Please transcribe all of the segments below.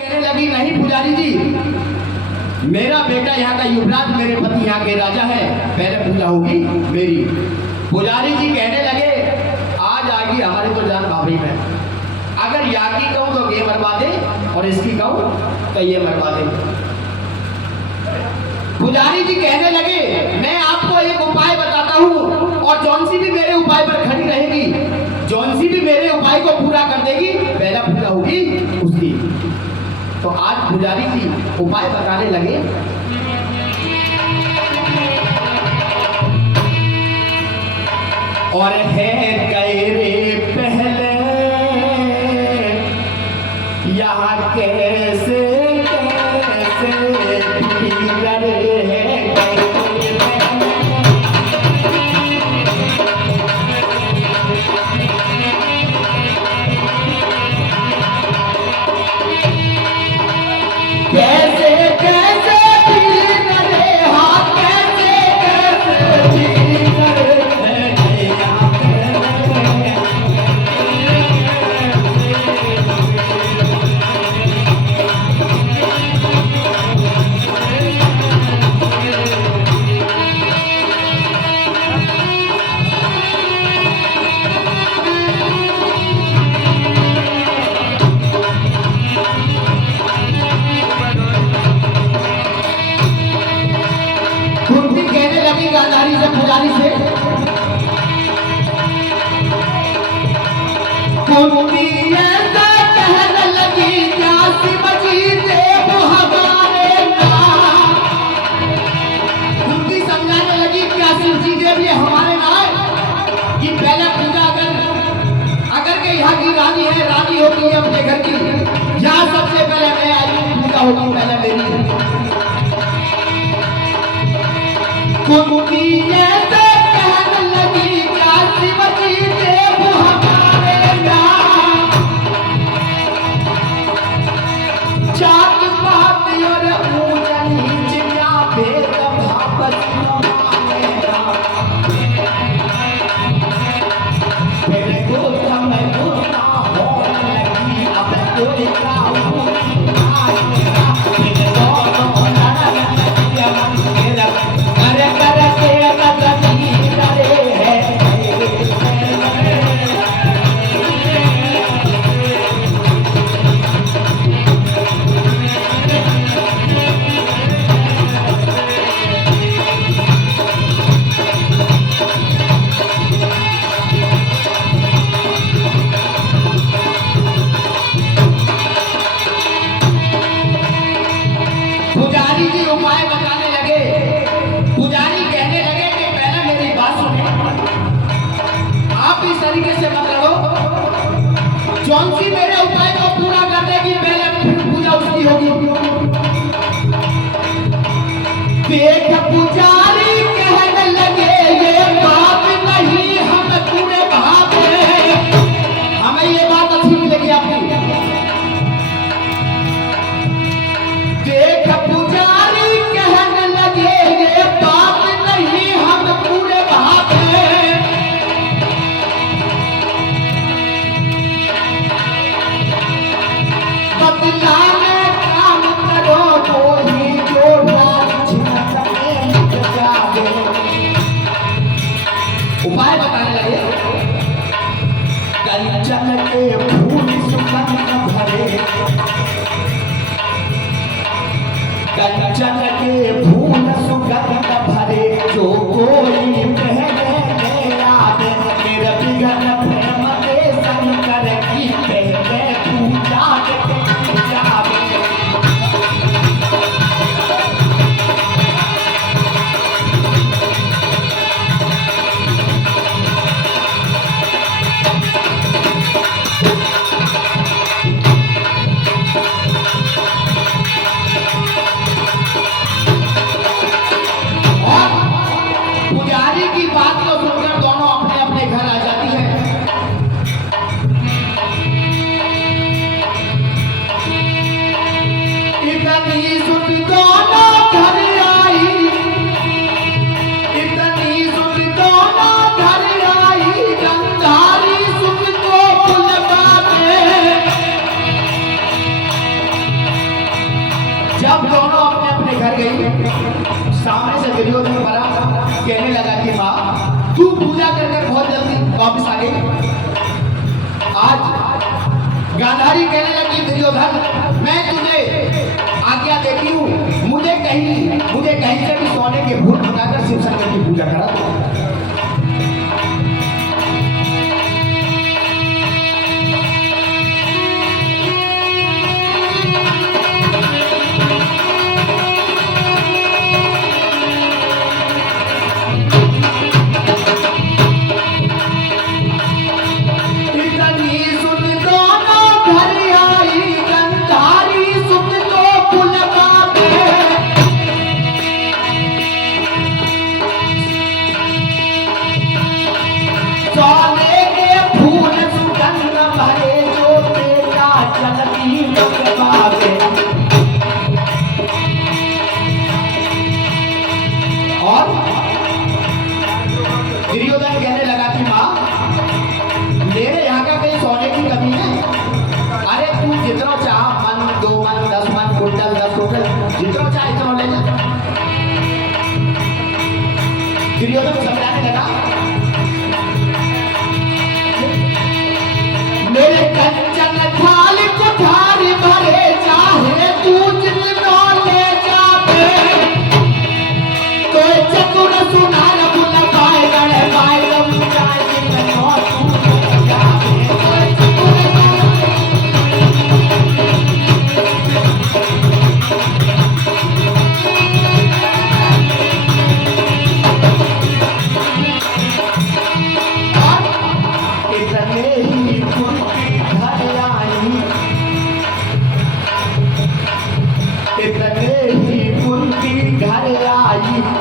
कहने लगी, नहीं पुजारी जी, मेरा बेटा यहाँ का युवराज, मेरे पति यहाँ के राजा है, पहले पूजा होगी मेरी। पुजारी जी कहने लगे, आज आएगी हमारी तो जान बाबरी में, अगर यहाँ की कहूँ तो ये मरवा दे और इसकी कहूँ तो ये मरवा दे। पुजारी जी कहने लगे, मैं आपको एक उपाय बताता हूँ और जौन सी भी मेरे उपाय पर खड़ी रहेगी, जौन सी भी मेरे उपाय को पूरा कर देगी, पहला पूजा होगी उसकी। तो आज पुजारी जी उपाय बताने लगे। और है गए रे पहले यहाँ कैसे कैसे बिगड़ है कैसे कैसे बिगड़े, हाँ कैसे कैसे बिगड़े गांधारी से, पुजारी से, कुंती ऐसा कहने लगी, क्या शिव जी देव हमारे नाम। कुंती समझाने लगी, क्या शिव जी देव ये हमारे नाम। कि पहले पूजा अगर के यहाँ की रानी है, रानी होती है अपने घर की, यहाँ सबसे पहले मैं आई, पूजा होगी पहले मेरी। कुंती ऐसे कहने लगी, क्या शिव जी देव हमारे नाम। जात पात और ऊंच नीच क्या भेदभाव हमारा। फिर गोतम गोता होने लगी, अब कोई तरीके से मत रहो, जौन सी मेरे उपाय को पूरा कर देगी, पहले पूजा उसकी होगी। देख पुजारी कहने लगे, ये बात नहीं हम पूरे भावे, हमें ये बात अच्छी लगी आपकी। देख पुजारी कहने लगे, ये बात नहीं हम पूरे भावे, काम करो तो ही जो उपाय बताने लगे। कंचन के फूल सुगंध भरे, कंचन के फूल सुगंध भरे, जो कोई पहले याद मेरा बिगन प्रेम के शंकर की पहले पूजा जब दोनों अपने अपने घर गई, सामने से दुर्योधन बड़ा कहने लगा कि माँ तू पूजा कर कर बहुत जल्दी वापस आ गई। आज गांधारी कहने लगी दुर्योधन मैं तुझे आज्ञा देती हूँ, मुझे कहीं से भी सोने के फूल मंगाकर शिव शंकर की पूजा करा। दुर्योधन कहने लगा कि माँ मेरे यहाँ का कहीं सोने की कमी है? अरे तू जितना चाह मन 2 मन 10 मन कुंटल 10 कुंटल जितना चाह इतना ले जा। दुर्योधन समझाने लगा मेरे कंचन थाली कुठारी भरे चाहे तू जितना ले जावे, तो चतुर सुनार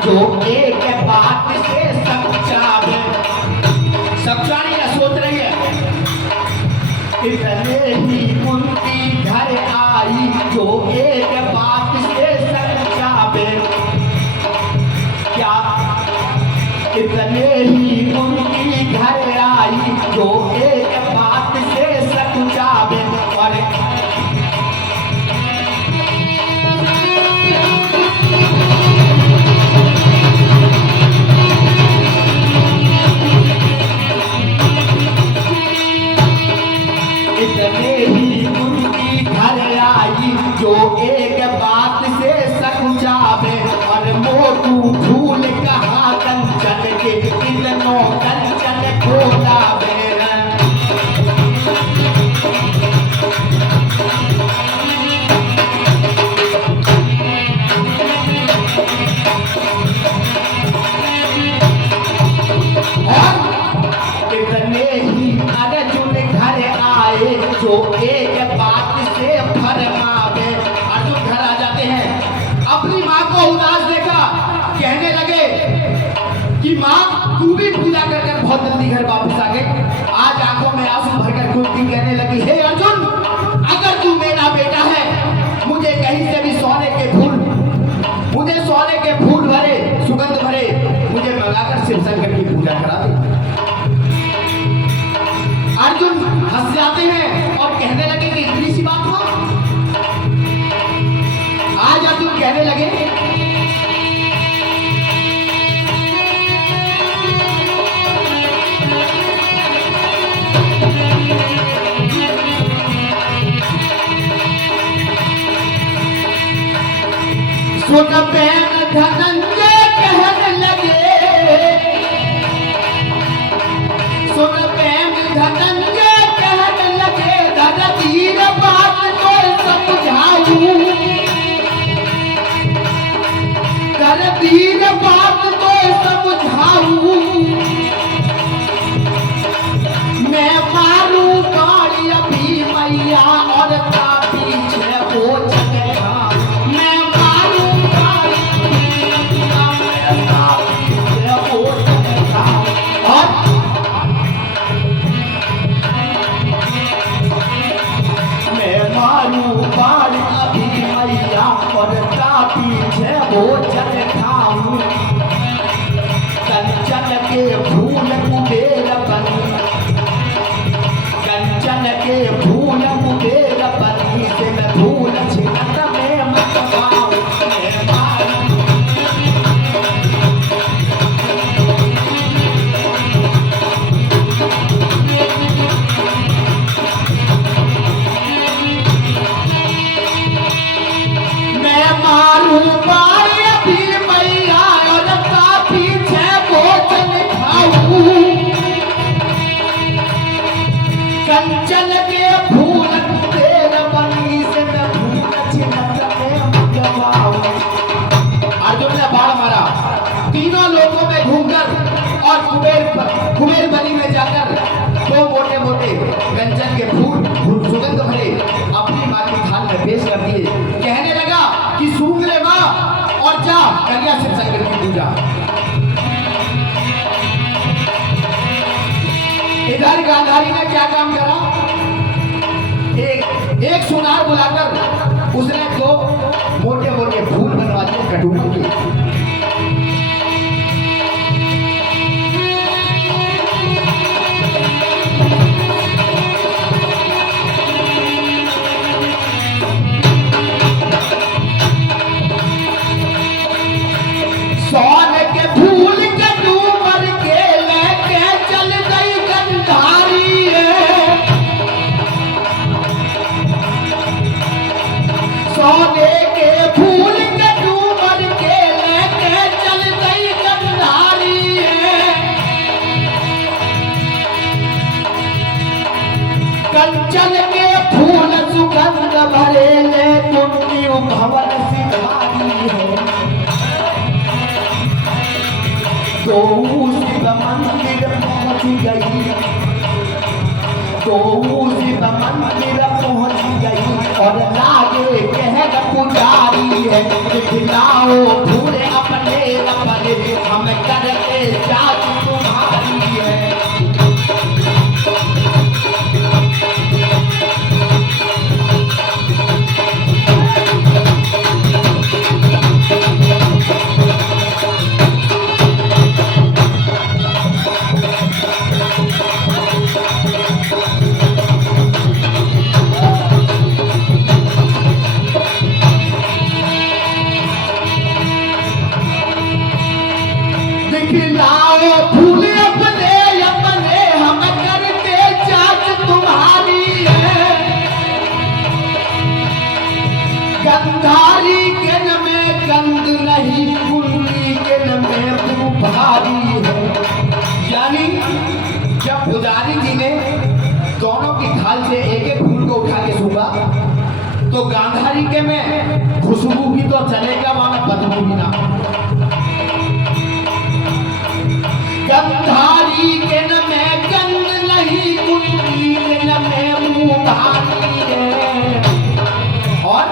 जो एक बात से समझावे, समझाने या सोच रही है। इतने ही उनकी घर आई जो एक बात से समझावे, क्या इतने ही उनकी घर आई जो एक बात से समझावे। और इतने ही उनकी घर आई जो एक बात से समझावे, और मोटू फूल कहा कंचन के इतनो कंचन खोलावे। इतने ही अर्जुन घर आए जो एक बात से फरमावे। अर्जुन घर आ जाते हैं, अपनी माँ को उदास देखा, कहने लगे कि माँ तू भी पूजा कर कर बहुत जल्दी घर वापस आ गई। आज आंखों में आंसू भरकर कुंती कहने लगी हे अर्जुन अगर तू मेरा बेटा है मुझे कहीं से भी सोने के फूल भरे सुगंध भरे मुझे मंगाकर शिव शंकर की पूजा करा दे। अर्जुन हंस जाते हैं और कहने लगे कि इतनी सी बात हो। आज अर्जुन कहने लगे सुन पैन धनंजय कहने लगे, सुन पैन धनंजय कहने लगे धनधीर बात को समझाऊं, धनधीर बात को समझाऊं। मैं मारूं गाड़ी अभी मैया और का पीछे वो चलेगा। मैं मारूं गाड़ी का पीछे वो चलेगा। और मैं मारूं गाड़ी अभी मैया और का पीछे वो चलेगा। कंचन के फूल कुबेर बनी, कंचन के फूल कुबेर बनी से मैं फूल छिनत में मत शिव शंकर की पूजा। इधर गांधारी ने क्या काम करा, एक सुनार बुलाकर उसने दो मोटे मोटे फूल बनवा दिए कटोरी के। सोने के फूल के डूमर के लेके चल गई गंधारी है। सोने के फूल के डूमर के लेके चल गई गंधारी है। कंचन के फूल सुगंध भरे ले तुमकी भवन सिधारी है। तो शिव मंदिर पहुंच गई, तो शिव मंदिर पहुंच गई और लागे कहन पुजारी है। दिखलाओ पूरे अपने अपने हम करके जात तुम्हारी है। खिलाओ फूल अपने अपने हम करते जात तुम्हारी है। गंधारी के न में गंध नहीं, कुंडी के न में तू भारी है। यानी जब पुजारी जी ने दोनों की थाल से एक एक फूल को उठा के सूंघा तो गांधारी के में खुशबू की तो चलेगा माना बदबू भी ना। गंधारी के न में गंध नहीं, कुंडी के न में मुंह भारी है। और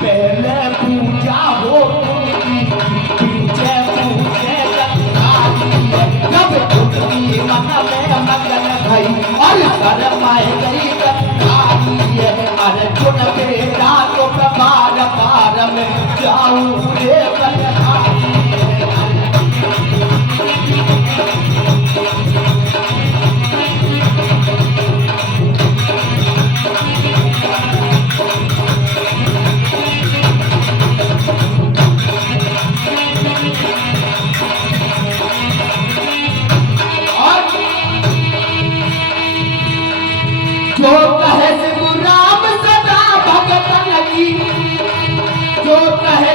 पहले पूजा हो कुंडी, पीछे पूछे गंधारी है। जब कुंडी मन में मगन भई और सर पाए गई गंधारी है। अरे चुन बेटा तो कबार पार में जाऊं रे गंधारी है। जो कहे शिव राम सदा भगतन की, जो कहे